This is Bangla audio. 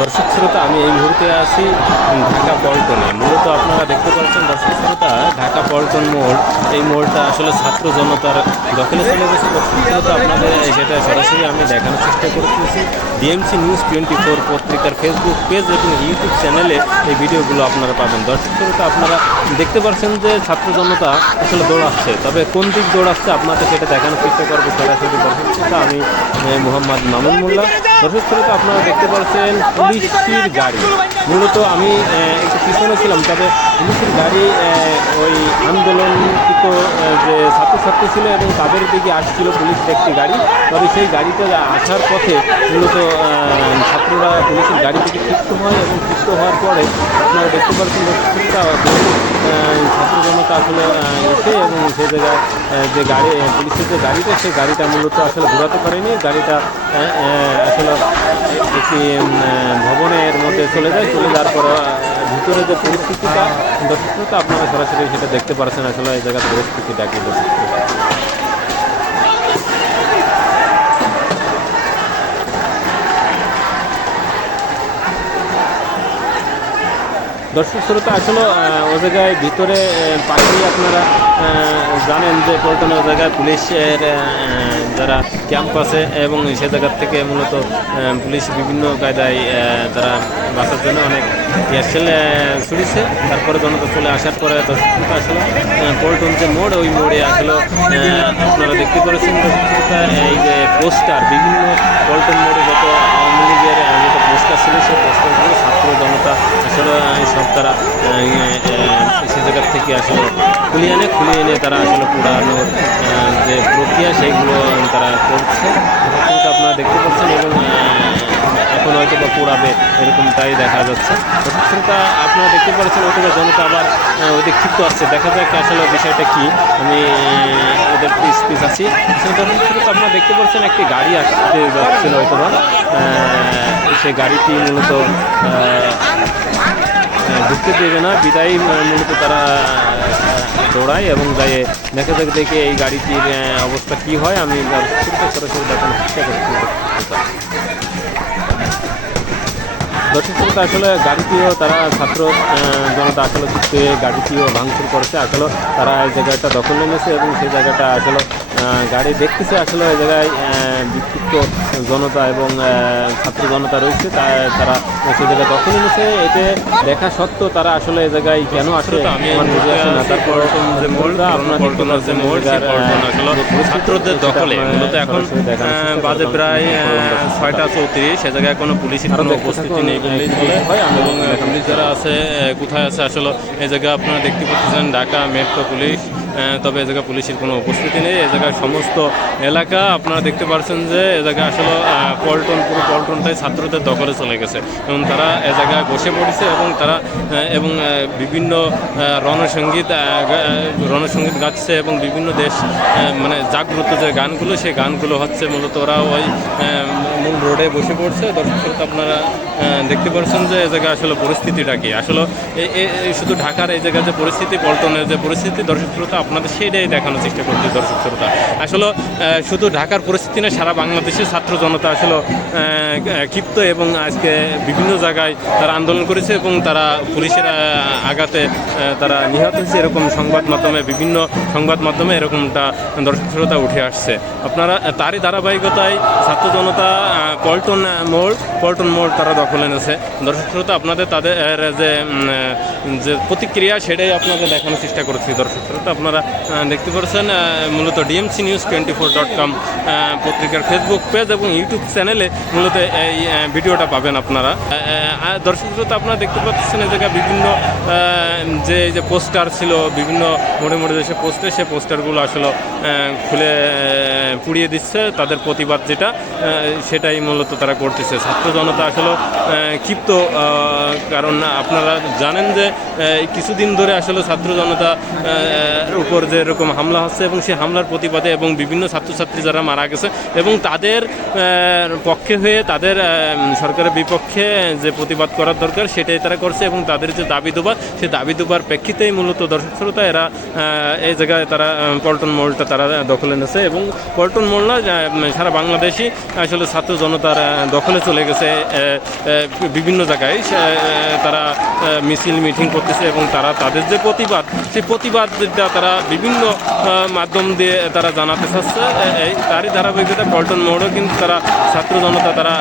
দর্শক শ্রোতা, আমি এই মুহূর্তে আছি ঢাকা পল্টনে। মূলত আপনারা দেখতে পাচ্ছেন দর্শক শ্রোতা, ঢাকা পল্টন মোড়। এই মোড়টা আসলে ছাত্র জনতার দখলে চলে গেছে। দর্শক শ্রোতা, আপনাদের সেটা সরাসরি আমি দেখানোর চেষ্টা করতেছি ডিএমসি নিউজ টোয়েন্টি ফোর পত্রিকার ফেসবুক পেজ এবং ইউটিউব চ্যানেলে এই ভিডিওগুলো আপনারা পাবেন। দর্শক শ্রোতা, আপনারা দেখতে পাচ্ছেন যে ছাত্র জনতা আসলে দৌড়াচ্ছে। তবে কোন দিক দৌড়াচ্ছে আপনাদের সেটা দেখানোর চেষ্টা করব। সরাসরি দর্শক শ্রোতা, আমি মোহাম্মদ মামুন মোল্লা। দর্শক শ্রোতা আপনারা দেখতে পাচ্ছেন, পুলিশের গাড়ি। মূলত আমি একটু পিছনে ছিলাম, তবে পুলিশের গাড়ি ওই আন্দোলনকৃত যে ছাত্রছাত্রী ছিল এবং তাদের দিকে আসছিল পুলিশের একটি গাড়ি। তবে সেই গাড়িতে আসার পথে মূলত ছাত্ররা পুলিশের গাড়ি থেকে ক্ষিপ্ত হয় এবং ক্ষিপ্ত হওয়ার পরে আপনারা দেখতে পাচ্ছেন ছাত্র জনতা আসলে এসে এবং সে জায়গায় যে গাড়ি, পুলিশের যে গাড়িটা, সেই গাড়িটা মূলত আসলে ঘোরাতে পারেনি। গাড়িটা আসলে একটি ভবনের মধ্যে চলে যায়। চলে যাওয়ার পর ভিতরে যে পরিস্থিতিটা তো আপনারা সরাসরি সেটা দেখতে পারছেন। আসলে এই জায়গার পরিস্থিতিটা কি দর্শক শ্রোতা। আসলে ও জায়গায় ভিতরে পাখি আপনারা জানেন যে পল্টনে ও জায়গায় পুলিশের যারা ক্যাম্প আছে এবং সে জায়গার থেকে মূলত পুলিশ বিভিন্ন কায়দায় তারা বাঁচার জন্য অনেক এয়ারসেল ছুড়িছে তারপরে জনতা চলে আসার পরে দর্শক শ্রোতা আসলে পল্টন যে মোড় ওই মোড়ে আসলে আপনারা দেখতে পাচ্ছেন দর্শক শ্রোতা, এই যে পোস্টার বিভিন্ন পল্টন মোড়ে যত আওয়ামী লীগের যত পোস্টার ছিল সেই পোস্টারগুলো ছাত্র সব তারা আহ, সে জায়গার থেকে আসলে খুলিয়ে এনে খুলিয়ে এনে তারা আসলে পুরানোর যে প্রক্রিয়া সেইগুলো তারা করছে। কিন্তু আপনারা দেখতে পাচ্ছেন এবং এখন হয়তো বা পুরাবে এরকমটাই দেখা যাচ্ছে। শ্রোতা আপনারা দেখতে পাচ্ছেন হয়তো বা জনতা আবার ওদের ক্ষিপ্ত আসছে দেখা যাক আসলে বিষয়টা কি। আমি ওদের স্পিচ আছি। শ্রোতা আপনারা দেখতে পাচ্ছেন একটি গাড়ি আসতে যাচ্ছিল হয়তো বা সেই গাড়িটি মূলত ঢুকতে দেবে না বিদায় মূলত তারা দৌড়ায় এবং যায়। দেখা যাক দেখে এই গাড়িটির অবস্থা কি হয়। আমি সরাসরি দেখানোর চেষ্টা করছি। দর্শক শ্রোতা আসলে গাড়িটিও তারা ছাত্র জনতা আসলে যুক্ত গাড়িটিও ভাঙচুর করেছে। আসলে তারা এই জায়গাটা দখল নিয়েছে এবং সেই জায়গাটা আসলে গাড়ি দেখতেছে। আসলে ওই জায়গায় আহ, বিক্ষিপ্ত জনতা এবং ছাত্র জনতা রয়েছে তারা সেই জায়গায় দখল নিয়েছে এতে দেখা সত্ত্বেও তারা আসলে এই জায়গায় কেন আসলে আমার বুঝে আসে না। তারপর ছাত্রদের দখলে। মূলত এখন বাজে প্রায় ছয়টা চৌত্রিশ সে জায়গায় কোনো পুলিশের কোনো উপস্থিতি নেই বললেই চলে এবং পুলিশ যারা আছে কোথায় আছে আসলে এ জায়গায় আপনারা দেখতে পাচ্ছেন ঢাকা মেট্রো পুলিশ আহ, তবে এ জায়গায় পুলিশের কোনো উপস্থিতি নেই। এ জায়গায় সমস্ত এলাকা আপনারা দেখতে পাচ্ছেন যে এ জায়গায় আসলে পল্টন, পুরো পল্টনটাই ছাত্রদের দখলে চলে গেছে। এবং তারা এ জায়গায় বসে পড়েছে এবং তারা এবং বিভিন্ন রণসঙ্গীত রণসঙ্গীত গাচ্ছে এবং বিভিন্ন দেশ মানে জাগ্রত যে গানগুলো, সেই গানগুলো হচ্ছে মূলত ওরা ওই মূল রোডে বসে পড়ছে। দর্শক শ্রোতা, আপনারা দেখতে পাচ্ছেন যে এই জায়গায় আসলে পরিস্থিতিটা কি? আসলে এ- এ- শুধু ঢাকার এই জায়গায় যে পরিস্থিতি, পল্টনের যে পরিস্থিতি, দর্শক শ্রোতা, আপনাদের সেইটাই দেখানোর চেষ্টা করছি দর্শক শ্রোতা। আসলে শুধু ঢাকার পরিস্থিতি না, সারা বাংলাদেশের ছাত্র জনতা আসলে ক্ষিপ্ত এবং আজকে বিভিন্ন জায়গায় তারা আন্দোলন করেছে এবং তারা পুলিশের আঘাতে তারা নিহত হয়েছে এরকম সংবাদ মাধ্যমে, বিভিন্ন সংবাদ মাধ্যমে এরকমটা দর্শক শ্রোতা উঠে আসছে। আপনারা তারই ধারাবাহিকতায় ছাত্র জনতা পল্টন মোড় পল্টন মোড় তারা দখলে এনেছে। দর্শক শ্রোতা আপনাদের, তাদের যে যে প্রতিক্রিয়া সেটাই আপনাদের দেখানোর চেষ্টা করেছি। দর্শক শ্রোতা আপনারা দেখতে পাচ্ছেন মূলত DMC news twenty four dot com পত্রিকার ফেসবুক পেজ এবং ইউটিউব চ্যানেলে মূলত এই ভিডিওটা পাবেন আপনারা। দর্শক শ্রোতা, আপনারা দেখতে পাচ্ছেন এই জায়গায় বিভিন্ন যে যে পোস্টার ছিল, বিভিন্ন মোড়ে মোড়ে যে পোস্টে সে পোস্টারগুলো আসলে খুলে পুড়িয়ে দিচ্ছে, তাদের প্রতিবাদ যেটা সেটাই মূলত তারা করতেছে। ছাত্র জনতা আসলে ক্ষিপ্ত কারণ আপনারা জানেন যে কিছুদিন ধরে আসলে ছাত্র জনতা উপর যে এরকম হামলা হচ্ছে এবং সেই হামলার প্রতিবাদে এবং বিভিন্ন ছাত্রছাত্রী যারা মারা গেছে এবং তাদের পক্ষে হয়ে তাদের সরকারের বিপক্ষে যে প্রতিবাদ করার দরকার, সেটাই তারা করছে এবং তাদের যে দাবি দুবার, সেই দাবি দুবার প্রেক্ষিতেই মূলত দর্শক শ্রোতা এরা এই জায়গায় তারা পল্টন মোড়টা তারা দখলে নিয়েছে এবং পল্টন না সারা বাংলাদেশই আসলে ছাত্র জনতার দখলে চলে গেছে বিভিন্ন জায়গায়। তারা মিছিল, মিটিং করতেছে এবং তারা তাদের যে প্রতিবাদ, সেই প্রতিবাদটা তারা বিভিন্ন মাধ্যম দিয়ে তারা জানাতে চাচ্ছে। এই তারই ধারাবাহিকতা পল্টন মোড়ও কিন্তু তারা ছাত্র জনতা তারা